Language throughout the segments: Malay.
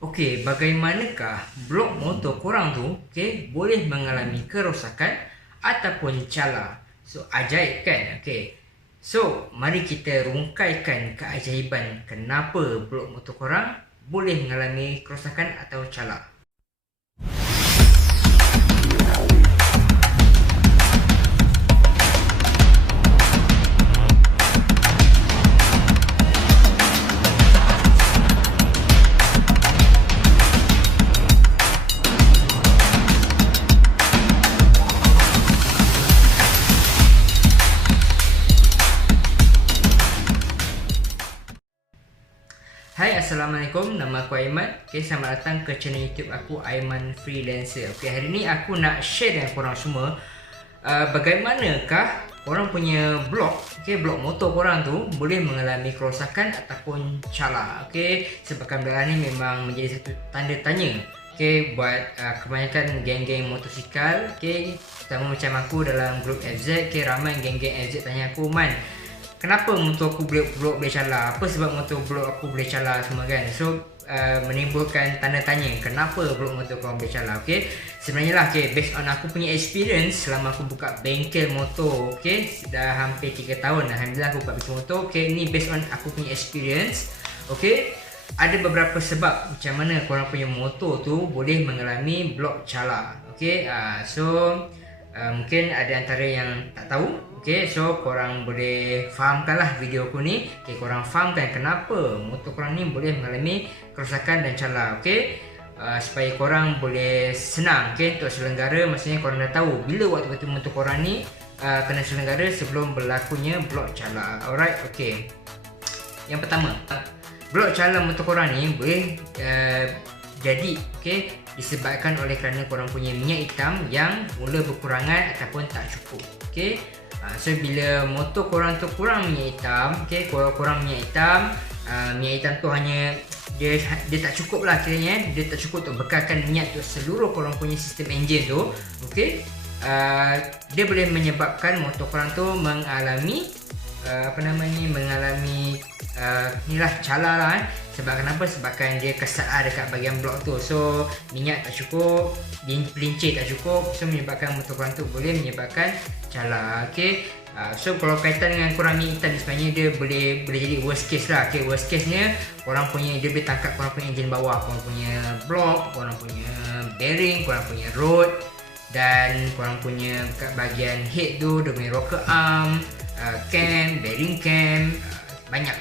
Okey, bagaimanakah blok motor korang tu boleh mengalami kerosakan ataupun cala? So, ajaib kan? Okey. So, mari kita rungkaikan keajaiban kenapa blok motor korang boleh mengalami kerosakan atau cala. Hai, Assalamualaikum. Nama aku Aiman. Selamat datang ke channel YouTube aku, Aiman Freelancer. Hari ni aku nak share dengan korang semua bagaimanakah korang punya blok, blok motor korang tu boleh mengalami kerosakan ataupun cala. Sebabkan benda ni memang menjadi satu tanda tanya buat kebanyakan geng-geng motosikal. Terutama macam aku dalam grup FZ, ramai geng-geng FZ tanya aku, "Man, kenapa motor aku blok boleh cala? Apa sebab motor blok aku boleh cala semua kan?" So menimbulkan tanda tanya kenapa blok motor kau boleh cala. Sebenarnya lah based on aku punya experience selama aku buka bengkel motor, dah hampir 3 tahun alhamdulillah aku buka bengkel motor. Ni based on aku punya experience. Ada beberapa sebab macam mana korang punya motor tu boleh mengalami blok cala. Mungkin ada antara yang tak tahu. So korang boleh fahamkanlah video aku ni. Korang fahamkan kenapa motor korang ni boleh mengalami kerosakan dan cala. Supaya korang boleh senang untuk selenggara. Maksudnya korang dah tahu bila waktu-waktu motor korang ni kena selenggara sebelum berlakunya blok cala. Alright, yang pertama, blok cala motor korang ni boleh jadi disebabkan oleh kerana korang punya minyak hitam yang mula berkurangan ataupun tak cukup. So bila motor korang tu kurang minyak hitam, korang minyak hitam tu hanya dia tak cukup lah kiranya. Dia tak cukup untuk bekalkan minyak tu seluruh korang punya sistem enjin tu. Dia boleh menyebabkan motor korang tu mengalami cala lah. Sebab kenapa? Sebabkan dia kesat dekat bahagian blok tu. So minyak tak cukup, pelincir tak cukup, so menyebabkan motor korang tu boleh menyebabkan cala. So kalau kaitan dengan korang minyak hitam, sebenarnya dia boleh jadi worst case lah. Worst case nya dia boleh tangkap korang punya enjin bawah, korang punya blok, korang punya bearing, korang punya rod, dan korang punya kat bahagian head tu dia punya rocker arm, cam, bearing cam, banyak.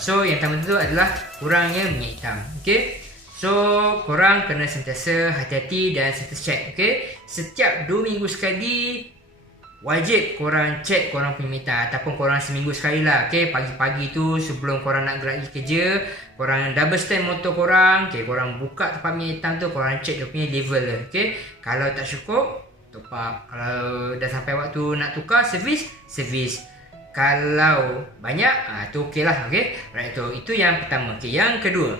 So yang pertama tu adalah kurangnya minyak hitam. So korang kena sentiasa hati-hati dan sentiasa check. Setiap 2 minggu sekali wajib korang check korang punya minyak hitam, ataupun korang seminggu sekali lah. Pagi-pagi tu sebelum korang nak gerak pergi kerja, korang double stand motor korang. Korang buka tempat minyak hitam tu, korang check dia punya level. Kalau tak cukup, top up. Kalau dah sampai waktu nak tukar, servis. Kalau banyak, tu okey lah. Right, itu yang pertama. Yang kedua,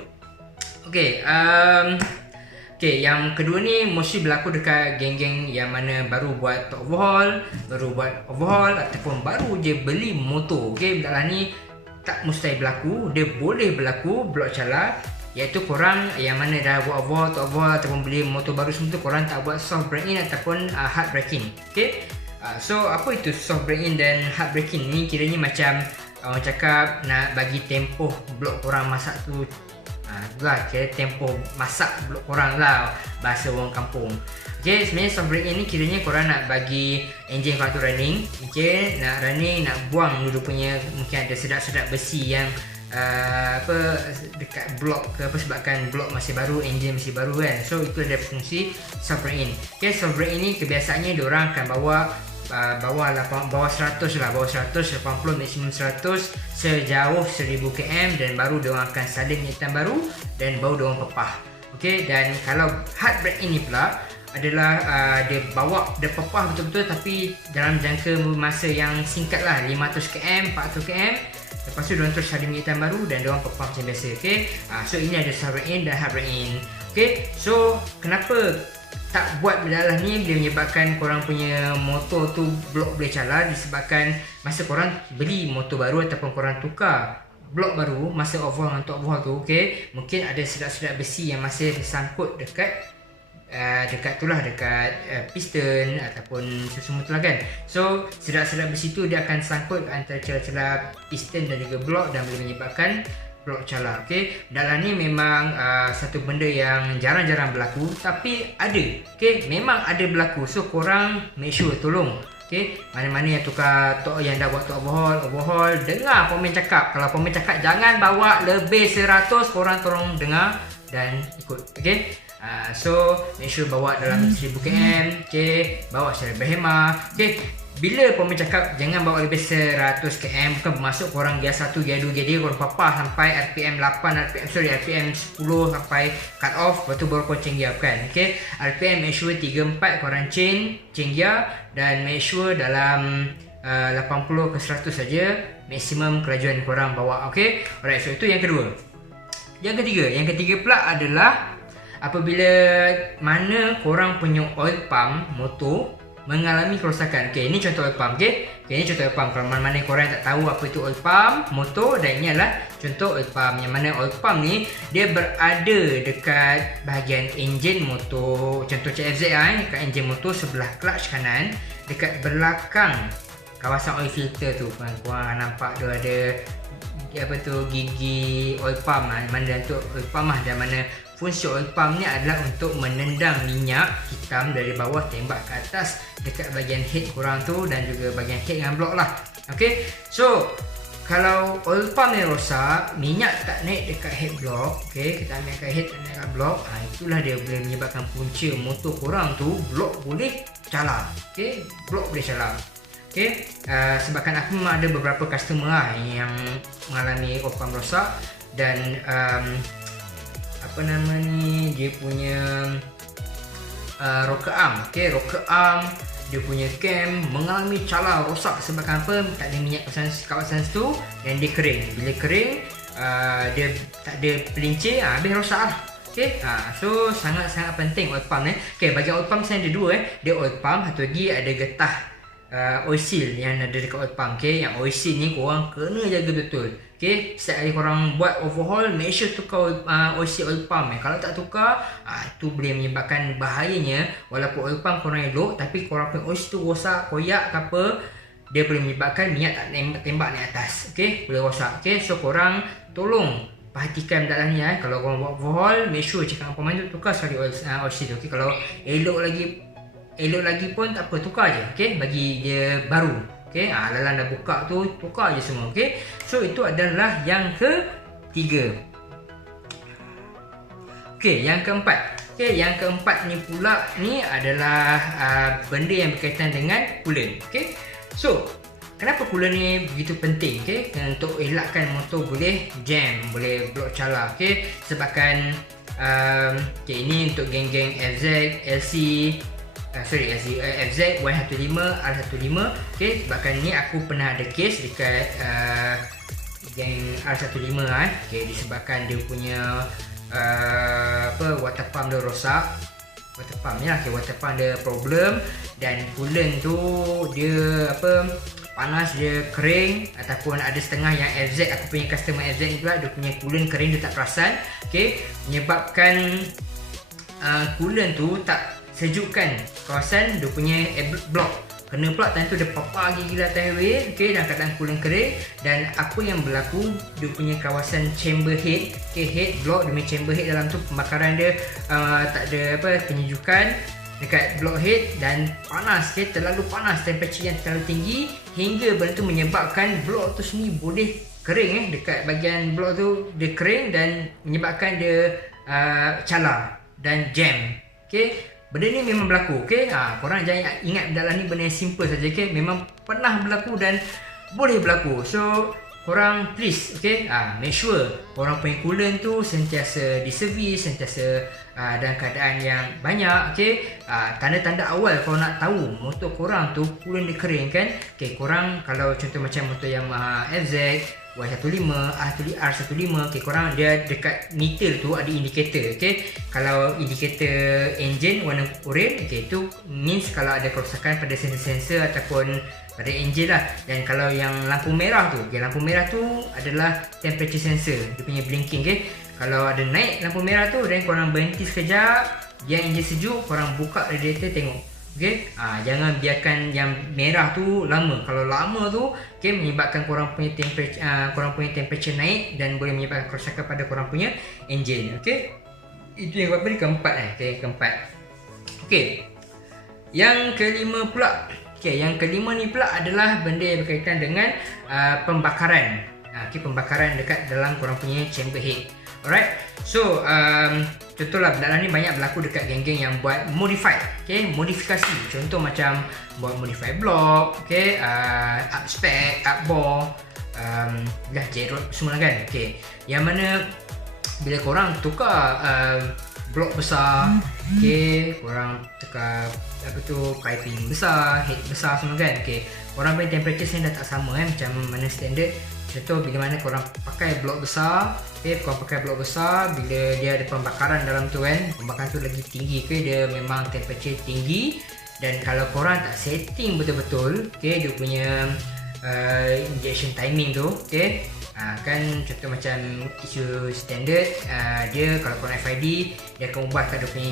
yang kedua ni mostly berlaku dekat geng-geng yang mana baru buat overhaul ataupun baru je beli motor. Benda ni tak mustahil berlaku, dia boleh berlaku blok cala, iaitu korang yang mana dah buat overhaul ataupun beli motor baru semua tu, korang tak buat soft break in ataupun hard braking. So apa itu soft break in dan hard braking ni? Kiranya macam orang cakap nak bagi tempoh blok korang masak tu, itulah kira tempoh masak blok korang lah, bahasa orang kampung. Sebenarnya soft break in ni kiranya korang nak bagi enjin korang tu running. Nak running, nak buang dulu punya, mungkin ada sedap-sedap besi yang dekat blok sebabkan blok masih baru, enjin masih baru kan. So itu ada fungsi soft break in. Soft break in ni kebiasaannya diorang akan bawah 100 lah, bawah 180, maksimum 100 sejauh 1000 km, dan baru diorang akan salin minyak hitam baru dan baru diorang pepah. Dan kalau hard break ini pula adalah dia pepah betul-betul tapi dalam jangka masa yang singkat lah, 500 km, 400 km. Lepas tu diorang terus salin minyak hitam baru dan diorang pepah macam biasa. So ini ada soft break in dan hard break in. So kenapa tak buat benda ni boleh menyebabkan korang punya motor tu blok boleh cala? Disebabkan masa korang beli motor baru ataupun korang tukar blok baru, masa untuk overhaul tu, okey, mungkin ada serat-serat besi yang masih sangkut dekat piston ataupun semua tu lah kan. So serat-serat besi tu dia akan sangkut antara celah-celah piston dan juga blok dan boleh menyebabkan blok calar. Okey, dalam ni memang satu benda yang jarang-jarang berlaku, tapi ada. Okey, memang ada berlaku. So korang make sure tolong. Okey, mana-mana yang tukar tok yang dah buat tok overhaul, dengar pemen cakap. Kalau pemen cakap jangan bawa lebih 100, korang tolong dengar dan ikut. Okey. So make sure bawa dalam 1000 km. Okey, bawa secara berhemah. Okey, bila pemen cakap jangan bawa lebih 100 km, bukan bermaksud korang gear 1, gear 2, gear 3 korang papah sampai RPM 8, RPM 10 sampai cut off, lepas tu baru korang change gear, bukan. Okay, RPM make sure 34 korang change gear, dan make sure dalam 80 ke 100 saja maksimum kelajuan korang bawa. Okay, alright, so itu yang kedua. Yang ketiga pula adalah apabila mana korang punya oil pump motor mengalami kerosakan. Okey, ini contoh oil pump. Okey, ini contoh oil pump. Kalau mana-mana korang tak tahu apa itu oil pump motor, dan ini adalah contoh oil pump. Yang mana oil pump ni dia berada dekat bahagian enjin motor. Contoh CFZ dekat enjin motor sebelah clutch kanan, dekat belakang kawasan oil filter tu. Korang nampak tu ada gigi oil pump mana untuk oil pump dan mana fungsi oil pump ni adalah untuk menendang minyak hitam dari bawah tembak ke atas dekat bahagian head korang tu dan juga bahagian head dengan blok lah. Okay, so kalau oil pump ni rosak, minyak tak naik dekat head block, okay, kita ambil kat head, tak naik kat block, itulah dia boleh menyebabkan punca motor korang tu blok boleh calar. Okay, blok boleh calar. Okay, sebabkan aku memang ada beberapa customer lah yang mengalami oil pump rosak, dan dia punya rocker arm. Okay, rocker arm, dia punya cam mengalami calar rosak sebabkan apa? Tak ada minyak kawasan situ dan dia kering. Bila kering, dia tak ada pelincir, habis rosak lah. Okay, so sangat-sangat penting oil pump ni. Okay, bagi oil pump saya ada dua. Dia oil pump, satu lagi ada getah oil seal yang ada dekat oil pump. Okay, yang oil seal ni korang kena jaga betul. Okay, setiap kali korang buat overhaul, make sure tukar oil seal oil pump. Kalau tak tukar, itu boleh menyebabkan bahayanya. Walaupun oil pump korang elok, tapi korang punya oil seal tu rosak, koyak ke apa, dia boleh menyebabkan minyak tak tembak naik atas. Okay, boleh rosak. Okay, so korang tolong perhatikan dalam ni. Kalau korang buat overhaul, make sure cakap dengan pemain tu tukar sekali oil seal tu. Okay, kalau elok lagi pun tak apa, tukar je. Okay, bagi dia baru. Okay, lalang dah buka tu, tukar je semua. Okay, so itu adalah yang ketiga. Okay, yang keempat. Okay, yang keempat ni pula ni adalah benda yang berkaitan dengan coolant. Okay, so kenapa coolant ni begitu penting? Okay, untuk elakkan motor boleh jam, boleh blok calar. Okay, sebabkan okay, ini untuk geng-geng FZ, LC, FZ, Y15, R15. Okay, sebabkan ni aku pernah ada case dekat geng R15 okay, disebabkan dia punya water pump dia rosak. Water pump ni lah, okay, water pump dia problem, dan coolant tu dia panas, dia kering, ataupun ada setengah yang FZ, aku punya customer FZ ni pula dia punya coolant kering, dia tak perasan. Okay, menyebabkan coolant tu tak sejukkan kawasan dia punya block. Kena pula time tu dia papar gila highway. Okay, dalam keadaan coolant kering, dan apa yang berlaku, dia punya kawasan chamber head, okay, head block, dia punya chamber head dalam tu pembakaran dia tak ada penyejukan dekat block head, dan panas, okay, terlalu panas, temperature yang terlalu tinggi hingga benda tu menyebabkan block tu sendiri boleh kering. Dekat bahagian block tu dia kering dan menyebabkan dia calar dan jam. Okay, benda ni memang berlaku. Okay, korang jangan ingat dalam ni benda yang simple saja. Okay, memang pernah berlaku dan boleh berlaku. So korang please, okay, make sure korang punya coolant tu sentiasa diservis, sentiasa dalam keadaan yang banyak. Okay, tanda-tanda awal korang nak tahu motor korang tu coolant dia kering kan. Okay, korang kalau contoh macam motor Yamaha FZ, Y15, R15. Okay, korang dia dekat meter tu ada indikator. Okay, kalau indikator engine warna oranye, okay, itu means kalau ada kerosakan pada sensor-sensor ataupun pada engine lah. Dan kalau yang lampu merah tu, okay, lampu merah tu adalah temperature sensor, dia punya blinking. Okay, kalau ada naik lampu merah tu dan korang berhenti sekejap, dia enjin sejuk, korang buka radiator tengok. Okay, jangan biarkan yang merah tu lama. Kalau lama tu, okay, menyebabkan korang punya temperature naik dan boleh menyebabkan kerosakan pada korang punya engine. Okay, itu yang berapa ni, keempat. Okay, keempat. Okay, yang kelima pula. Okay, yang kelima ni pula adalah benda yang berkaitan dengan pembakaran. Okay, pembakaran dekat dalam korang punya chamber head. Alright, so contohlah benda ni banyak berlaku dekat geng-geng yang buat modified, okay, modifikasi. Contoh macam buat modify block, okay, up spec, up bore, dah J-rod semua kan. Okay, yang mana bila korang tukar blok besar, okay, korang tukar apa tu, piping besar, head besar semua kan. Okay, korang punya temperature dah tak sama macam mana standard. Contoh bila mana korang pakai blok besar, okay, korang pakai blok besar, bila dia ada pembakaran dalam tu kan, pembakaran tu lagi tinggi, okay, dia memang temperature tinggi. Dan kalau korang tak setting betul-betul, okay, dia punya injection timing tu, okay, kan contoh macam isu standard, dia kalau korang FID, dia akan ubahkan dia punya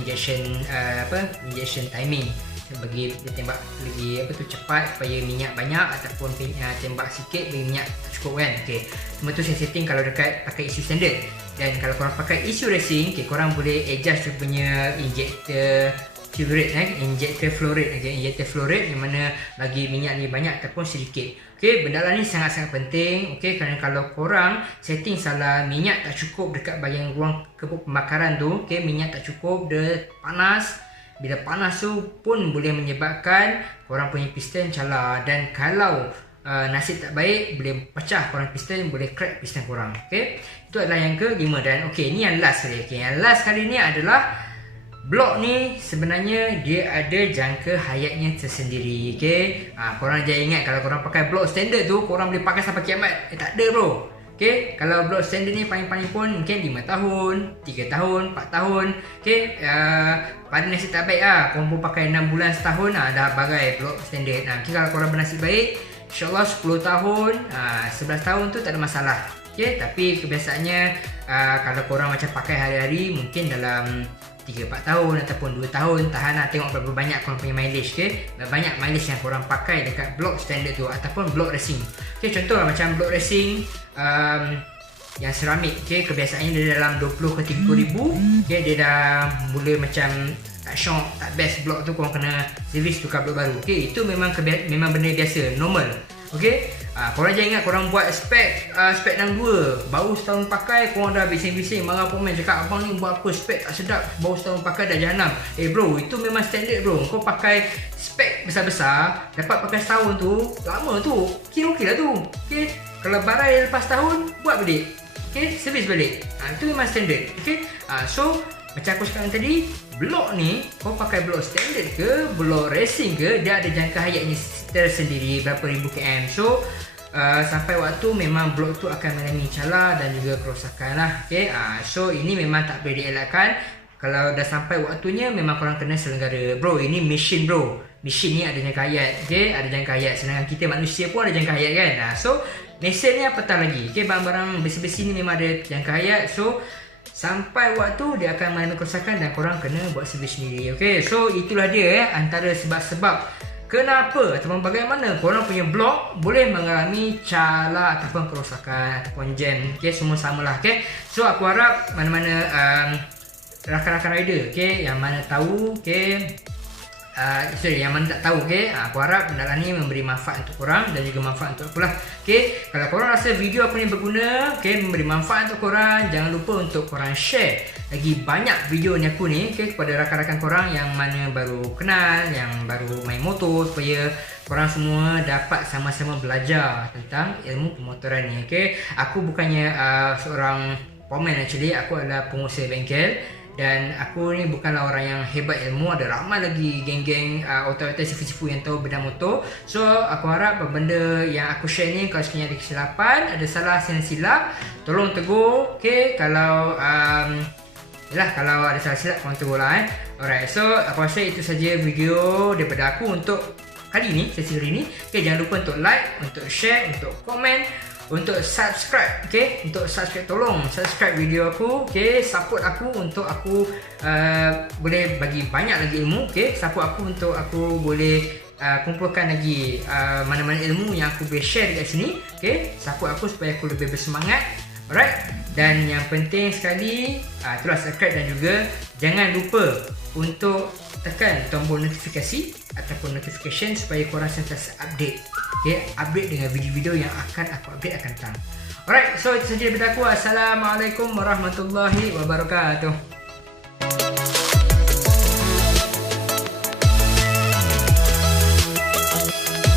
injection timing bagi dia tembak lagi cepat supaya minyak banyak, ataupun tembak sikit bagi minyak cukup kan. Okey, semua tu saya setting kalau dekat pakai isu standard. Dan kalau korang pakai isu racing, okay, korang boleh adjust dia punya injector fuel rate, injector flow rate, injector flow rate yang mana bagi minyak ni banyak ataupun sedikit. Okey, benda ni sangat-sangat penting. Okey, kerana kalau korang setting salah, minyak tak cukup dekat bahagian ruang kebuk pembakaran tu, okey, minyak tak cukup, dia panas. Bila panas tu pun boleh menyebabkan korang punya piston calar. Dan kalau nasib tak baik, boleh pecah korang piston, boleh crack piston korang. Okay, itu adalah yang kelima. Dan okay, ni yang last kali. Okay, yang last kali ni adalah blok ni sebenarnya dia ada jangka hayatnya tersendiri. Okay, korang jangan ingat kalau korang pakai blok standard tu korang boleh pakai sampai kiamat. Tak ada bro. Okay, kalau blok standard ni paling-paling pun mungkin 5 tahun, 3 tahun, 4 tahun. Okay, pada nasib tak baik korang pun pakai 6 bulan, setahun dah bagai blok standard. Okay, kalau korang bernasib baik, InsyaAllah 10 tahun, 11 tahun tu tak ada masalah. Okay, tapi kebiasaannya kalau korang macam pakai hari-hari, mungkin dalam 3-4 tahun ataupun 2 tahun tahan lah, tengok berapa banyak korang punya mileage. Okay, berapa banyak mileage yang korang pakai dekat blok standard tu ataupun blok racing. Okay, contohlah macam blok racing yang seramik, okay, kebiasaannya dia dalam 20 ke 30 ribu. Okay, dia dah mula macam tak syok, tak best blok tu, korang kena servis tukar blok baru. Okay, itu memang benda biasa, normal. Okay, korang jangan ingat korang buat spek 62 baru setahun pakai, korang dah bising-bising marah komen cakap abang ni buat apa spek tak sedap, baru setahun pakai dah jahanam. Bro, itu memang standard bro. Kau pakai spek besar-besar dapat pakai setahun tu, lama tu, okey lah tu. Okay, kalau barai lepas tahun, buat balik. Okay, servis balik. Itu memang standard. Okay, so macam aku cakap tadi, blok ni kau pakai blok standard ke blok racing ke, dia ada jangka hayatnya tersendiri berapa ribu km. So sampai waktu memang blok tu akan mengalami calar dan juga kerosakan lah. Okay, so ini memang tak boleh dielakkan. Kalau dah sampai waktunya memang korang kena selenggara. Bro, ini mesin bro, mesin ni ada jangka hayat. Okay, ada jangka hayat. Sedangkan kita manusia pun ada jangka hayat kan. So mesin ni apatah lagi. Okay, barang-barang besi-besi ni memang ada jangka hayat. So sampai waktu dia akan mengalami kerosakan dan korang kena buat servis sendiri. Okay, so itulah dia antara sebab-sebab kenapa ataupun bagaimana korang punya blok boleh mengalami calar ataupun kerosakan ataupun jam. Okay, semua samalah. Okay, so aku harap mana-mana rakan-rakan rider, okay, yang mana tahu, okay, yang mana tak tahu, okay, aku harap benda ni memberi manfaat untuk korang dan juga manfaat untuk aku lah. Okay, kalau korang rasa video aku ni berguna, okay, memberi manfaat untuk korang, jangan lupa untuk korang share lagi banyak video ni aku ni, okay, kepada rakan-rakan korang yang mana baru kenal, yang baru main motor, supaya korang semua dapat sama-sama belajar tentang ilmu pemotoran ni. Okay, aku bukannya seorang komen, actually aku adalah pengusaha bengkel Dan aku ni bukanlah orang yang hebat ilmu, ada ramai lagi geng-geng otak-otak sifu-sifu yang tahu bidang motor. So aku harap benda yang aku share ni, kalau sekiranya ada kesilapan, ada salah silap, tolong tegur. Okay, kalau kalau ada salah silap korang tegur lah. Alright, so aku rasa itu saja video daripada aku untuk kali ni, sesi hari ni. Okay, jangan lupa untuk like, untuk share, untuk komen, untuk subscribe. Okay, untuk subscribe, tolong subscribe video aku. Okay, support aku untuk aku boleh bagi banyak lagi ilmu. Okay, support aku untuk aku boleh kumpulkan lagi mana-mana ilmu yang aku boleh share dekat sini. Okay, support aku supaya aku lebih bersemangat. Alright, dan yang penting sekali itulah subscribe, dan juga jangan lupa untuk tekan tombol notifikasi ataupun notification supaya korang sentiasa update. Okay, update dengan video-video yang akan aku update akan datang. Alright, so itu saja daripada aku. Assalamualaikum warahmatullahi wabarakatuh.